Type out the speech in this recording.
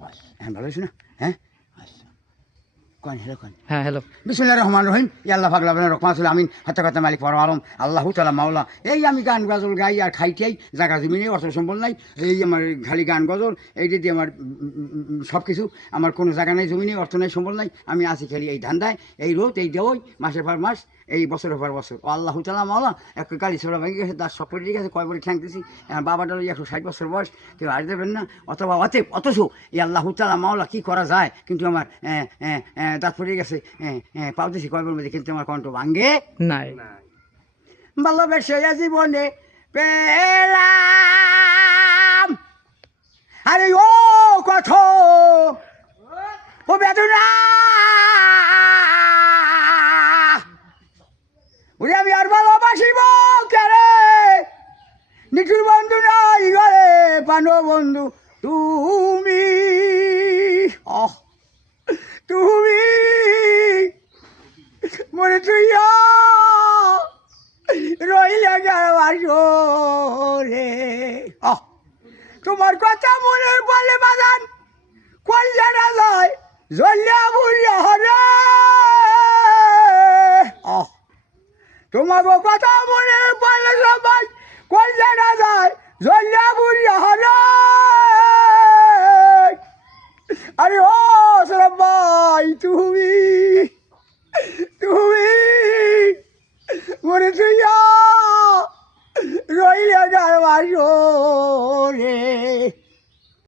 বস হ্যাঁ ভালো আছো না? হ্যাঁ আচ্ছা কোন হ্যালো কোন হ্যাঁ হ্যালো। বিসমিল্লাহির রহমানির রহিম ইয়া আল্লাহ পাক রব্বুল রহমাতুল আমিন হাত্তা কথা মালিক পর আলম আল্লাহু তাআলা মাওলা। এই আমি গান গজল গাই আর খাইতেই জায়গা জমি নেই, অর্থ সম্বল নাই। এই আমার খালি গান গজল এই দিয়ে আমার সব কিছু, আমার কোনো জায়গা নেই, জমি নেই, অর্থ নেই, সম্বল নাই। আমি আছি খালি এই ধান্দায়, এই রোদ, এই দেওই, মাসের পর মাস, এই বছরের পর বছর। ও আল্লাহু তাআলা মাওলা এক গাড়ি ছোড়া ভেঙে গেছে, তার সব পড়ে গেছে, কয় বড়ি ঠ্যাংতেছি। বাবাটার 160 বছর বয়স, কেউ আর দেবেন না। অথবা অথচ এই আল্লাহু তাআলা মাওলা কী করা যায়, কিন্তু আমার দাঁত পড়ে গেছে, পাওতেছি কয় বলবে, কিন্তু আমার কণ্ঠ ভাঙ্গে নাই। ভালোবেসে জীবনে পেলাম আরে ও কত ও বেদনা, ওরে আমি আর ভালোবাসিব কেরে, নিঠুর বন্ধু নাই ঘরে পানো বন্ধু তুমি, তুমি মনে তুইয়া রইলে রে। তোমার কথা মনের বলে বাগান কল জানা যায় জল্লা বুড়িয়া হরে। তোমার কথা মনের বলে সবাই কল জানা যায় জল্লা বুড়িয়া হরে। আরে ও